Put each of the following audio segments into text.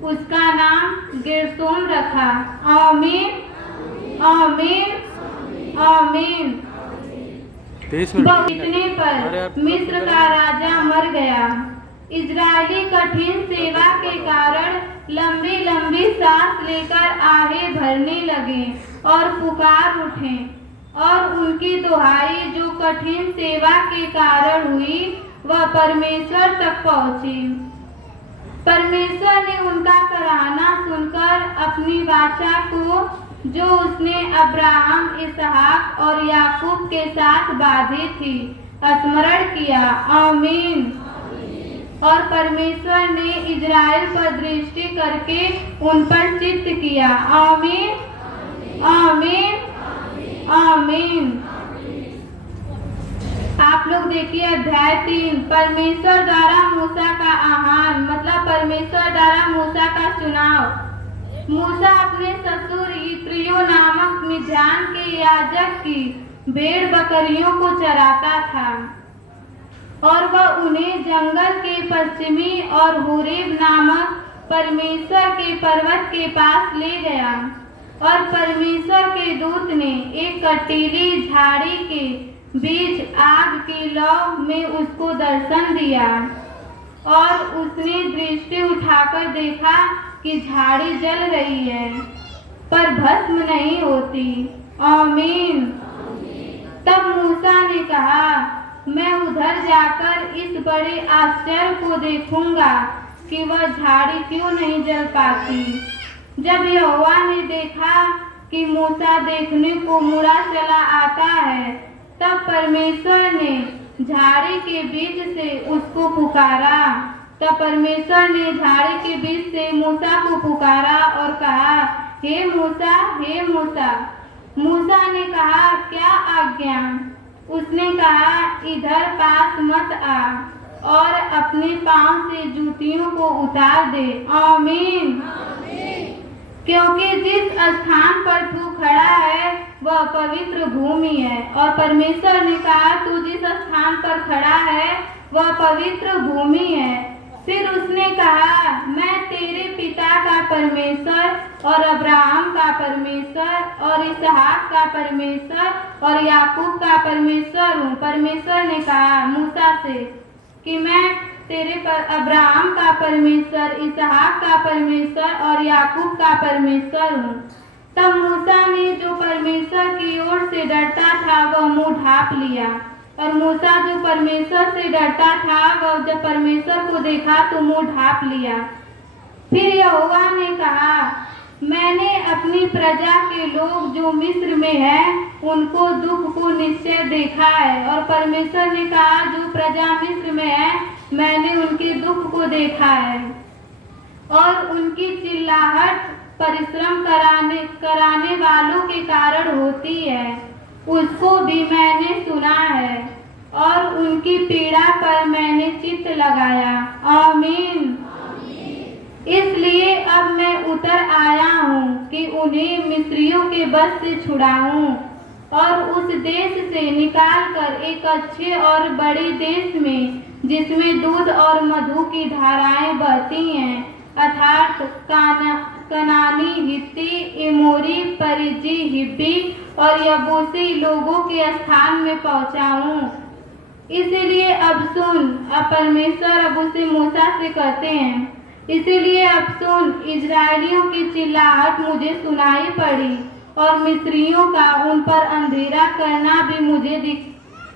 उसका नाम गेरशोम रखा। आमीन आमीन आमीन। इतने पर मिस्र का राजा मर गया। इजरायली कठिन सेवा के कारण लंबी लंबी सांस लेकर आहें भरने लगे और पुकार उठे, और उनकी दुहाई जो कठिन सेवा के कारण हुई वह परमेश्वर तक पहुंची। परमेश्वर ने उनका कराहना सुनकर अपनी वाचा को जो उसने अब्राहम, इसहाक और याकूब के साथ बांधी थी स्मरण किया। आमीन। और परमेश्वर ने इजराइल पर दृष्टि करके उन पर चित्त किया। आमीन आमीन आमीन। आप लोग देखिए अध्याय 3, परमेश्वर द्वारा मूसा का आह्वान, मतलब परमेश्वर द्वारा मूसा का चुनाव। मूसा अपने ससुर यित्रो नामक मिद्यान के याजक की भेड़ बकरियों को चराता था, और वह उन्हें जंगल के पश्चिमी और होरेब नामक परमेश्वर के पर्वत के पास ले गया। और परमेश्वर के दूत ने एक कटीली झाड़ी के बीच आग की लौ में उसको दर्शन दिया, और उसने दृष्टि उठाकर देखा कि झाड़ी जल रही है पर भस्म नहीं होती। आमीन। तब मूसा ने कहा, मैं उधर जाकर इस बड़े आश्चर्य को देखूंगा कि वह झाड़ी क्यों नहीं जल पाती। जब यहोवा ने देखा कि मूसा देखने को मुड़ा चला आता है, तब परमेश्वर ने झाड़ी के बीच से उसको पुकारा। तब परमेश्वर ने झाड़ी के बीच से मूसा को पुकारा और कहा, हे मूसा, हे मूसा। मूसा ने कहा, क्या आज्ञा? उसने कहा, इधर पास मत आ और अपने पांव से जूतियों को उतार दे। आमीन। क्योंकि जिस स्थान पर तू खड़ा है वह पवित्र भूमि है। और परमेश्वर ने कहा, तू जिस स्थान पर खड़ा है वह पवित्र भूमि है। फिर उसने कहा, मैं तेरे पिता का परमेश्वर और अब्राहम का परमेश्वर और इसहाक का परमेश्वर और याकूब का परमेश्वर हूँ। परमेश्वर ने कहा मूसा से कि मैं तेरे पर अब्राहम का परमेश्वर, इसहाक का परमेश्वर और याकूब का परमेश्वर हूँ। तब मूसा ने जो परमेश्वर की ओर से डरता था वह मुंह ढाँप लिया, और मूसा जो परमेश्वर से डरता था वह जब परमेश्वर को देखा तो मुंह ढाँप लिया। फिर यहोवा ने कहा, मैंने अपनी प्रजा के लोग जो मिस्र में हैं उनको दुख को निश्चय देखा है। और परमेश्वर ने कहा, जो प्रजा मिस्र में है मैंने उनके दुख को देखा है, और उनकी चिल्लाहट परिश्रम कराने वालों के कारण होती है, उसको भी मैंने सुना है, और उनकी पीड़ा पर मैंने चित्त लगाया। आमीन। इसलिए अब मैं उतर आया हूँ कि उन्हें मिस्रियों के बस से छुड़ाऊं और उस देश से निकाल कर एक अच्छे और बड़े देश में, जिसमें दूध और मधु की धाराएं बहती हैं, अर्थात कनानी, हित्ती, एमोरी, परिजी, हिब्बी और यबूसी लोगों के स्थान में पहुंचाऊं। इसीलिए अब सुन, अब परमेश्वर अब उसे मूसा से कहते हैं, इसीलिए अब सुन, इजरायलियों की चिल्लाहट मुझे सुनाई पड़ी और मिस्रियों का उन पर अंधेरा करना भी मुझे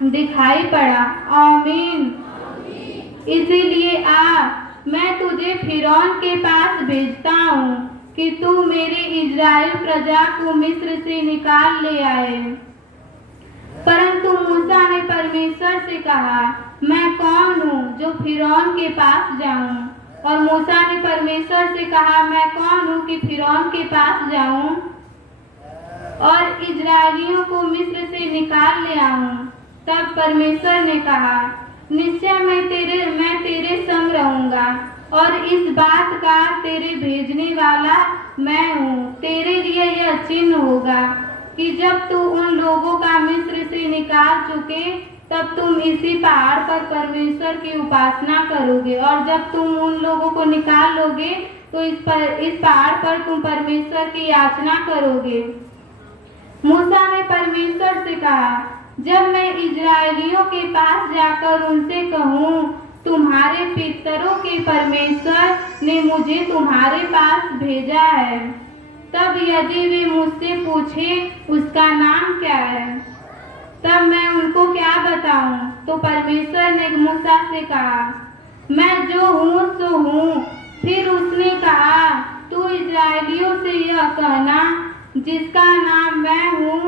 दिखाई पड़ा। आमीन। इसीलिए आ, मैं तुझे फिरौन के पास भेजता हूँ कि तू मेरी इजराइल प्रजा को मिस्र से निकाल ले आए। परंतु मूसा ने परमेश्वर से कहा, मैं कौन हूँ जो फिरौन के पास जाऊँ? और मूसा ने परमेश्वर से कहा, मैं कौन हूँ कि फिरौन के पास जाऊँ और इजरायलियों को मिस्र से निकाल ले आऊँ? तब परमेश्वर ने कहा, निश्चय मैं तेरे संग रहूँगा, और इस बात का तेरे भेजने वाला मैं हूँ। तेरे लिए यह चिन्ह होगा कि जब तू उन लोगों का मिस्र से निकाल चुके तब तुम इसी पहाड़ पर परमेश्वर की उपासना करोगे, और जब तुम उन लोगों को निकाल लोगे तो इस पहाड़ पर तुम परमेश्वर की याचना करोगे। मूसा ने परमेश्वर से कहा, जब मैं इजरायलियों के पास जाकर उनसे कहूँ, तुम्हारे पितरों के परमेश्वर ने मुझे तुम्हारे पास भेजा है, तब यदि वे मुझसे पूछे उसका नाम क्या है, तब मैं उनको क्या बताऊं? तो परमेश्वर ने मूसा से कहा, मैं जो हूँ सो हूँ। फिर उसने कहा, तू इजरायलियों से यह कहना, जिसका नाम मैं हूँ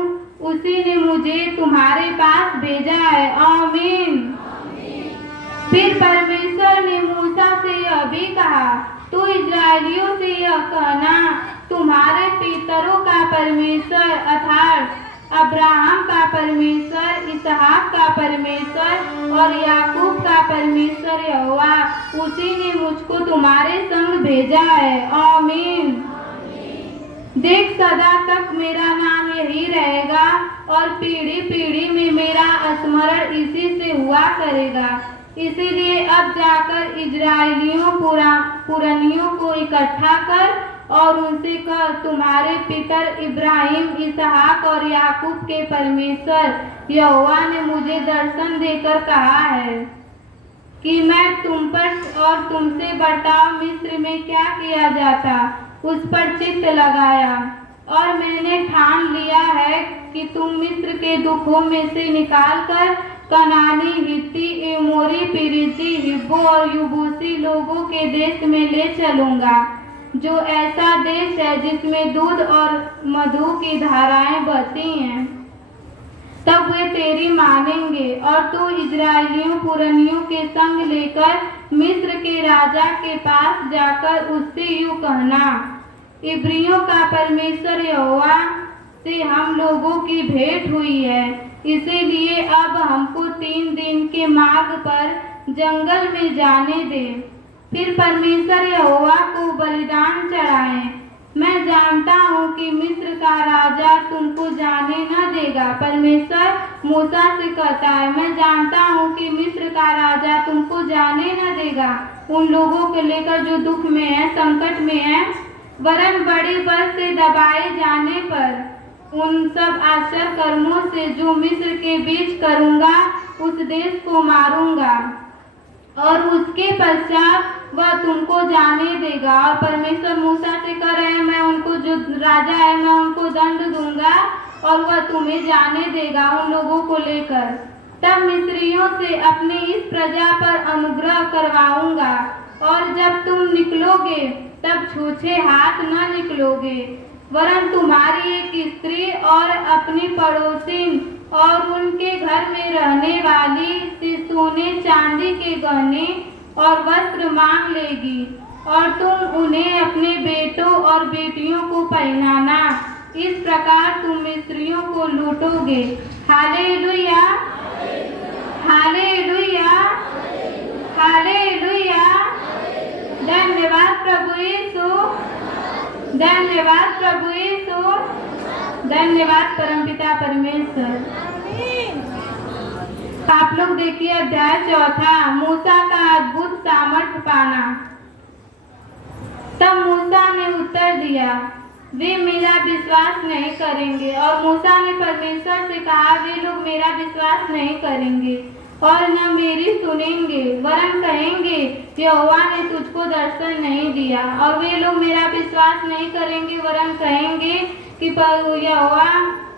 उसी ने मुझे तुम्हारे पास भेजा है। आमीन। फिर परमेश्वर ने मूसा से यह भी कहा, तू इजरायलियों से यह कहना, तुम्हारे पितरों का परमेश्वर अर्थात अब्राहम का परमेश्वर, इसहाक का परमेश्वर और याकूब का परमेश्वर यहोवा, उसी ने मुझको तुम्हारे संग भेजा है। आमीन। देख, सदा तक मेरा नाम यही रहेगा और पीढ़ी पीढ़ी में मेरा स्मरण इसी से हुआ करेगा। इसीलिए अब जाकर इजरायलियों पुरानियों को इकट्ठा कर और उनसे कह, तुम्हारे पितर इब्राहिम, इसहाक और याकूब के परमेश्वर यहोवा ने मुझे दर्शन देकर कहा है कि मैं तुम पर और तुमसे बर्ताव मिस्र में क्या किया जाता उस पर चित्त लगाया, और मैंने ठान लिया है कि तुम मिस्र के दुखों में से निकालकर कनानी, हित्ती, एमोरी, पेरिजी, हिब्बो और यबूसी लोगों के देश में ले चलूंगा, जो ऐसा देश है जिसमें दूध और मधु की धाराएं बहती हैं। तब वे तेरी मानेंगे और तू इजरायलियों पुरनियों के संग लेकर मिस्र के राजा के पास जाकर उससे यूं कहना, इब्रियों का परमेश्वर यहोवा से हम लोगों की भेंट हुई है, इसीलिए अब हमको 3 दिन के मार्ग पर जंगल में जाने दे, फिर परमेश्वर यहोवा को बलिदान चढ़ाएं। मैं जानता हूँ कि मिस्र का राजा तुमको जाने न देगा। परमेश्वर मूसा से कहता है, मैं जानता हूँ कि मिस्र का राजा तुमको जाने न देगा उन लोगों को लेकर जो दुख में है, संकट में है, वरन बड़ी बल से दबाए जाने पर उन सब आश्चर्य कर्मों से जो मिस्र के बीच करूँगा उस देश को मारूंगा और उसके पश्चात वह तुमको जाने देगा। और परमेश्वर मूसा से कह रहे हैं, मैं उनको जो राजा है मैं उनको दंड दूंगा और वह तुम्हें जाने देगा उन लोगों को लेकर। तब मिस्रियों से अपने इस प्रजा पर अनुग्रह करवाऊंगा और जब तुम निकलोगे तब छूछे हाथ न निकलोगे, वरन तुम्हारी एक स्त्री और अपनी पड़ोसिन और उनके घर में रहने वाली से सोने चांदी के गहने और वस्त्र मांग लेगी और तुम उन्हें अपने बेटों और बेटियों को पहनाना। इस प्रकार तुम मिस्रियों को लूटोगे। Hallelujah, hallelujah, hallelujah. धन्यवाद प्रभु यीशु, धन्यवाद प्रभु यीशु, धन्यवाद परमपिता परमेश्वर। आप लोग देखिए अध्याय 4, मूसा का अद्भुत सामर्थ पाना। तब मूसा ने उत्तर दिया, वे मेरा विश्वास नहीं करेंगे। और मूसा ने परमेश्वर से कहा, वे लोग मेरा विश्वास नहीं करेंगे और न मेरी सुनेंगे, वरन कहेंगे यहोवा ने तुझको दर्शन नहीं दिया। और वे लोग मेरा विश्वास नहीं करेंगे वरन कहेंगे कि यहोवा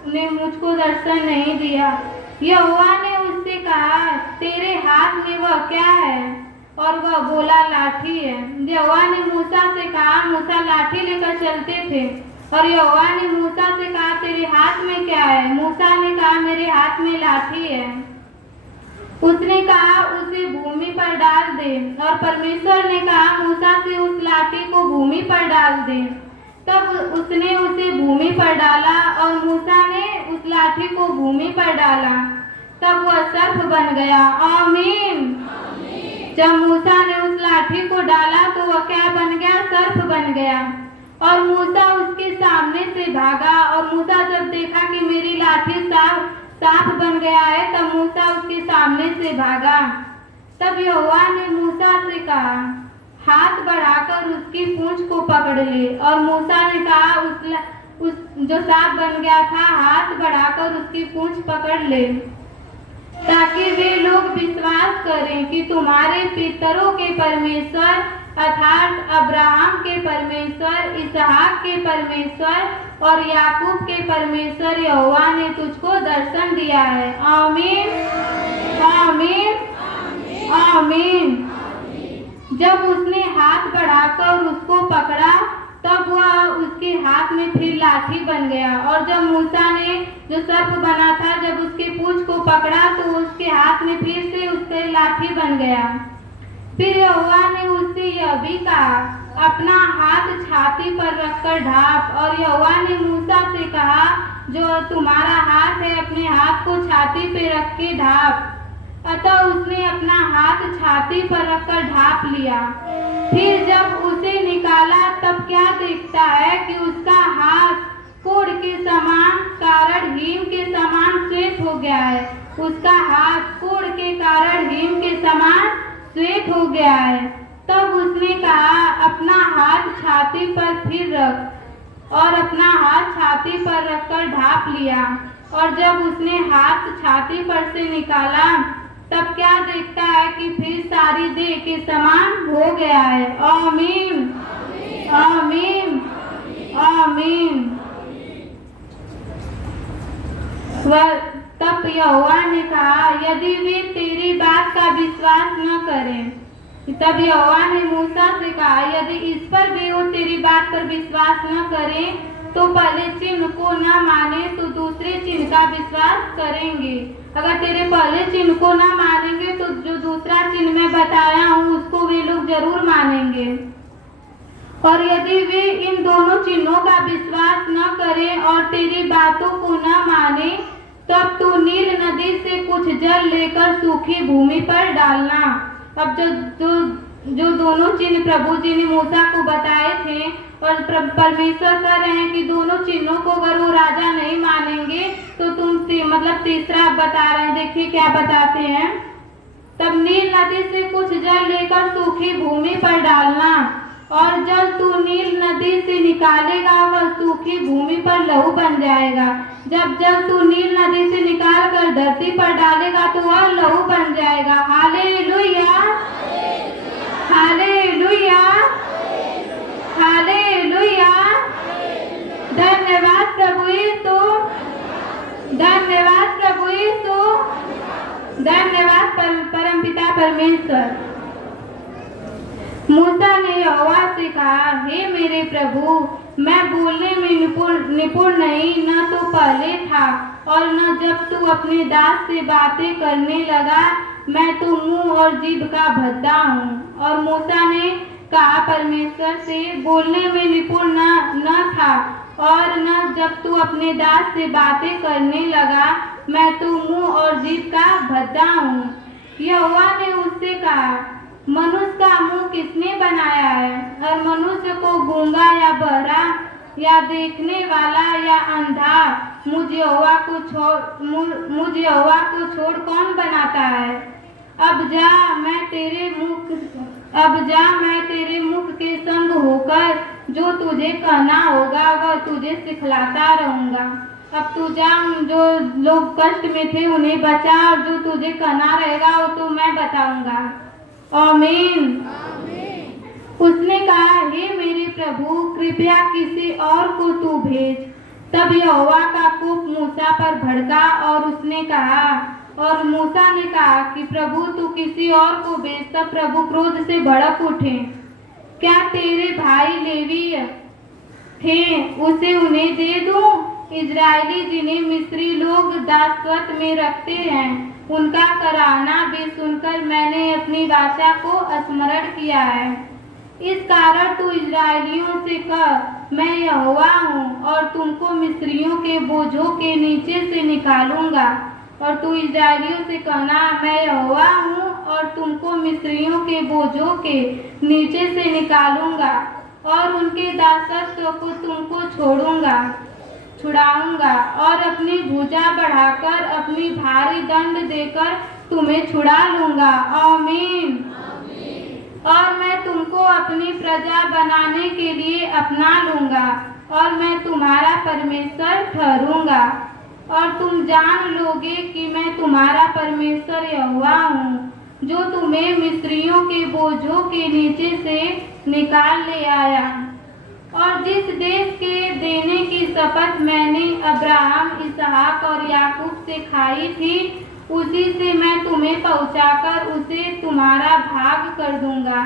ने मुझको दर्शन नहीं दिया। यहोवा ने उससे कहा, तेरे हाथ में वह क्या है? और वह बोला, लाठी है। यहोवा ने मूसा से कहा, मूसा लाठी लेकर चलते थे। और यहोवा ने मूसा से कहा, तेरे हाथ में क्या है? मूसा ने कहा, मेरे हाथ में लाठी है। उसने कहा, उसे भूमि पर डाल दे। और परमेश्वर ने कहा मूसा से, उस लाठी को भूमि पर डाल दे। तब उसने उसे भूमि पर डाला और मूसा ने उस लाठी को भूमि पर डाला, तब वह सर्प बन गया। आमीन। जब मूसा ने उस लाठी को डाला तो वह क्या बन गया? सर्प बन गया। और मूसा उसके सामने से भागा। और मूसा जब देखा कि मेरी लाठी सांप बन गया है, तब मूसा उसके सामने से भागा। तब यहोवा ने मूसा से कहा, हाथ बढ़ाकर उसकी पूंछ को पकड़ ले। और मूसा ने कहा उस जो सांप बन गया था हाथ बढ़ाकर उसकी पूंछ पकड़ ले, ताकि वे लोग विश्वास करें कि तुम्हारे पितरों के परमेश्वर अर्थात अब्राहम के परमेश्वर, इसहाक के परमेश्वर और याकूब के परमेश्वर यहोवा ने तुझको दर्शन दिया है। आमीन आमीन आमीन। जब उसने हाथ बढ़ाकर उसको पकड़ा तब वह उसके हाथ में फिर लाठी बन गया। और जब मूसा ने जो सर्प बना था जब उसके पूंछ को पकड़ा तो उसके हाथ में फिर से उसके लाठी बन गया। फिर यहोवा ने उससे यह भी कहा, अपना हाथ छाती पर रखकर ढाँप। और यहोवा ने मूसा से कहा, जो तुम्हारा हाथ है अपने हाथ को छाती पे रख के ढाँप। अतः उसने अपना हाथ छाती पर रखकर ढाँप लिया। फिर जब उसे निकाला तब क्या देखता है कि उसका हाथ कोढ़ के समान कारण हिम के समान श्वेत हो गया है। उसका हाथ कोढ़ के कारण हिम के समान श्वेत हो गया है। तब उसने कहा, अपना हाथ छाती पर फिर रख। और अपना हाथ छाती पर रखकर ढाँप लिया। और जब उसने हाथ छाती पर से निकाला तब क्या देखता है कि फिर सारी देह के समान हो गया है। आमीन आमीन आमीन। तब यहोवा ने कहा, यदि वे तेरी बात का विश्वास न करें, तब यहोवा ने मूसा से कहा, यदि इस पर भी वो तेरी बात पर विश्वास न करें तो पहले चिन्ह को न माने तो दूसरे चिन्ह का विश्वास करेंगे। अगर तेरे पहले चिन्ह को न मानेंगे तो जो दूसरा चिन्ह मैं बताया हूँ उसको वे लोग जरूर मानेंगे। और यदि वे इन दोनों चिन्हों का विश्वास न करें और तेरी बातों को न माने तब तू नील नदी से कुछ जल लेकर सूखी भूमि पर डालना। अब जो दोनों चिन्ह प्रभु जी ने मूसा को बताए थे और परमेश्वर कह रहे हैं कि दोनों चिन्हों को अगर वो राजा नहीं मानेंगे तो तुम मतलब तीसरा बता रहे हैं। देखिए क्या बताते हैं, तब नील नदी से कुछ जल लेकर सूखी भूमि पर डालना और जल तू नील नदी से निकालेगा वह सूखी भूमि पर लहू बन जाएगा। जब जल तू नील नदी से निकाल कर धरती पर डालेगा तो वह लहू बन जाएगा। Hallelujah hallelujah hallelujah. धन्यवाद प्रभु यीशु, धन्यवाद प्रभु यीशु, धन्यवाद परमपिता परमेश्वर। मूसा ने यहोवा से कहा, हे मेरे प्रभु, मैं बोलने में निपुण नहीं, न तो पहले था और न जब तू अपने दास से बातें करने लगा। मैं तो मुंह और जीभ का भद्दा हूँ। और मूसा ने कहा परमेश्वर से, बोलने में निपुण न था और न जब तू अपने दास से बातें करने लगा। मैं तो मुंह और जीभ का भद्दा हूँ। यहोवा ने उससे कहा, मनुष्य का मुंह किसने बनाया है? और मनुष्य को गूंगा या बहरा या देखने वाला या अंधा मुझ यहोवा को छोड़ कौन बनाता है? अब जा मैं तेरे मुख के संग होकर जो तुझे कहना होगा वह तुझे सिखलाता रहूंगा। अब तू जा, जो लोग कष्ट में थे उन्हें बचा और जो तुझे कहना रहेगा वो तो मैं बताऊंगा। आमीन। उसने कहा, हे मेरे प्रभु, कृपया किसी और को तू भेज। तब यहोवा का कोप मूसा पर भड़का और उसने कहा, और मूसा ने कहा कि प्रभु तू किसी और को भेज। तब प्रभु क्रोध से भड़क उठे, क्या तेरे भाई लेवी थे उसे उन्हें दे दूं? इजरायली जिन्हें मिस्री लोग दासत्व में रखते हैं उनका कराहना भी सुनकर मैंने अपनी वाचा को स्मरण किया है। इस कारण तू इजरायलियों से कह, मैं यहोवा हूँ और तुमको मिस्रियों के बोझों के नीचे से निकालूंगा। और तू इजरायलियों से कहना, मैं यहोवा हूँ और तुमको मिस्रियों के बोझों के नीचे से निकालूंगा और उनके दासत्व को तुमको छुड़ाऊंगा और अपनी भुजा बढ़ाकर अपनी भारी दंड देकर तुम्हें छुड़ा लूंगा। आमीन। और मैं तुमको अपनी प्रजा बनाने के लिए अपना लूंगा और मैं तुम्हारा परमेश्वर ठहरूंगा और तुम जान लोगे कि मैं तुम्हारा परमेश्वर यहोवा हूँ, जो तुम्हें मिस्रियों के बोझों के नीचे से निकाल ले आया। और जिस देश के देने की शपथ मैंने अब्राहम, इसहाक और याकूब से खाई थी, उसी से मैं तुम्हें पहुंचाकर उसे तुम्हारा भाग कर दूंगा।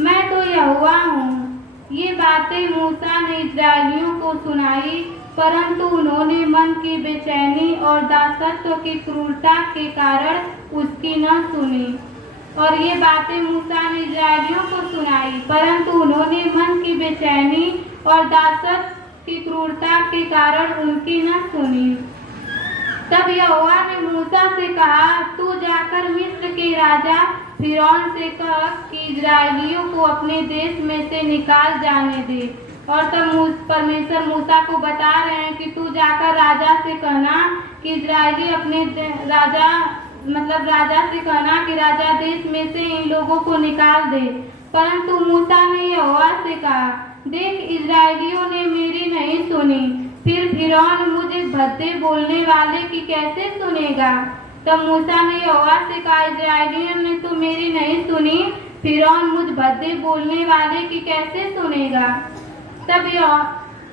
मैं तो यहोवा हूँ। ये बातें मूसा ने इस्राएलियों को सुनाई, परंतु उन्होंने मन की बेचैनी और दासत्व की क्रूरता के कारण उसकी न सुनी। और ये बातें मूसा ने इस्राएलियों को सुनाई, परंतु उन्होंने मन की बेचैनी और दासत्व की क्रूरता के कारण उनकी न सुनी। तब यहोवा ने मूसा से कहा, तू जाकर मिस्र के राजा फिरौन से कह कि इजरायलियों को अपने देश में से निकाल जाने दे। और तब परमेश्वर मूसा को बता रहे हैं कि तू जाकर राजा से कहना कि इजरायली अपने राजा से कहना कि राजा देश में से इन लोगों को निकाल दे। परंतु मूसा ने यहोवा से कहा, देख, इजरायलियों ने मेरी नहीं सुनी, फिर फिरौन मुझे भद्दे बोलने वाले की कैसे सुनेगा। तब मूसा ने यहोवा से कहा, इजरायलियों ने तो मेरी नहीं सुनी, फिरौन मुझ भद्दे बोलने वाले की कैसे सुनेगा। तब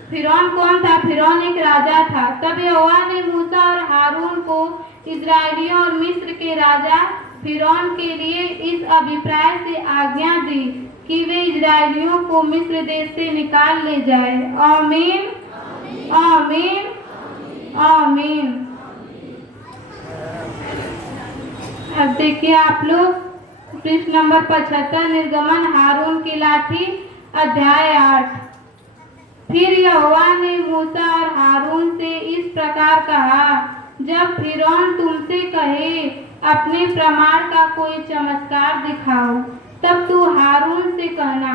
फिरौन कौन था? फिरौन एक राजा था। तब यहोवा ने मूसा और हारून को इजरायलियों और मिस्र के राजा फिरौन के लिए इस अभिप्राय से आज्ञा दी कि वे इजरायलियों को मिस्र देश से निकाल ले जाए। आमीन, आमीन, आमीन। अब देखिए आप लोग पृष्ठ नंबर 75, निर्गमन हारून की लाठी, अध्याय 8। फिर यहोवा ने मूसा और हारून से इस प्रकार कहा, जब फिरौन तुमसे कहे अपने प्रमाण का कोई चमत्कार दिखाओ, तब तू हारून से कहना,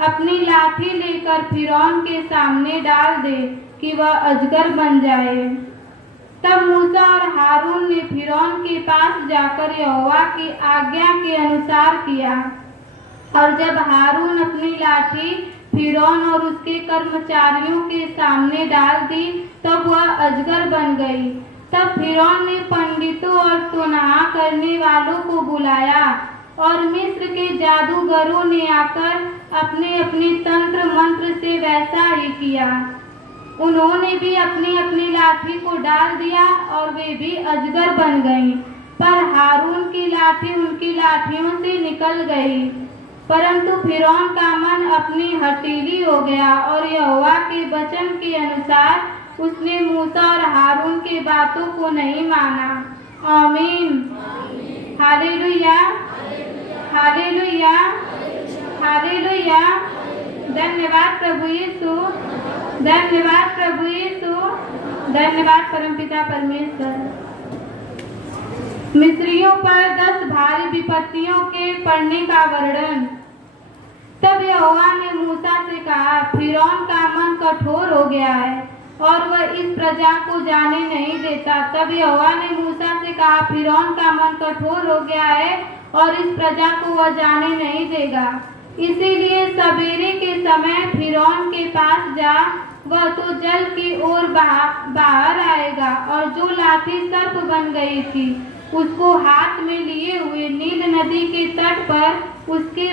अपनी लाठी लेकर फिरौन के सामने डाल दे कि वह अजगर बन जाए। तब मूसा और हारून ने फिरौन के पास जाकर यहोवा की आज्ञा के अनुसार किया। और जब हारून अपनी लाठी फिरौन और उसके कर्मचारियों के सामने डाल दी, तब वह अजगर बन गई। तब फिरौन ने पंडितों और सुनहा करने वालों को बुलाया और मिस्र के जादूगरों ने आकर अपने अपने तंत्र मंत्र से वैसा ही किया। उन्होंने भी अपनी अपनी लाठी को डाल दिया और वे भी अजगर बन गईं। पर हारून की लाठी उनकी लाठियों से निकल गई। परंतु फिरौन का मन अपनी हठीली हो गया और यहोवा के वचन के अनुसार उसने मूसा और हारून के बातों को नहीं माना। आमीन, हालेलुया, हालेलुया, हालेलुया। धन्यवाद प्रभु यीशु, धन्यवाद प्रभु यीशु, धन्यवाद परमपिता परमेश्वर। मिस्रियों पर 10 भारी विपत्तियों के पड़ने का वर्णन। तब यहोवा ने मूसा से कहा, फिरौन का मन कठोर हो गया है और वह इस प्रजा को जाने नहीं देता। तब यहोवा ने मूसा से कहा, फिरौन का मन कठोर हो गया है और इस प्रजा को वह जाने नहीं देगा। इसीलिए सवेरे के समय फिरौन के पास जा, वह तो जल की ओर बाहर आएगा और जो लाठी सर्प बन गई थी उसको हाथ में लिए हुए नील नदी के तट पर उसके